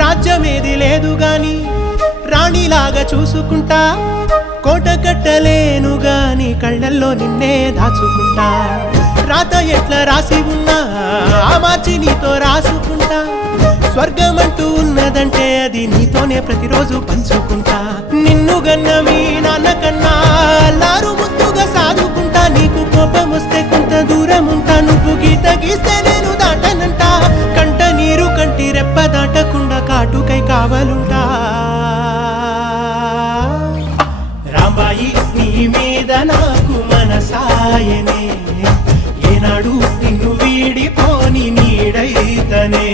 రాజ్యమేది లేదు గాని రాణిలాగా చూసుకుంటా, కోట కట్టలేను గాని కళ్ళల్లో నిన్నే దాచుకుంటా. రాత ఎట్లా రాసి ఉన్నా ఆ మార్చి నీతో రాసుకుంటా. స్వర్గమంటూ ఉన్నదంటే అది నీతోనే ప్రతిరోజు పంచుకుంటా. నిన్ను గన్న మీ నాన్న కన్నా లారు ముద్దుగా సాదుకుంటా. నీకు కోపం వస్తే కొంత దూరం ఉంటా, నువ్వు గీత గీస్తే నేను దాటనంట. కంట నీరు కంటి రెప్ప దాటకుండా కాటుకై కావలుంటా. రాంబాయి నీ మీద నాకు మనసాయనే, ఏనాడు నిన్ను వీడిపోని నీడైతనే.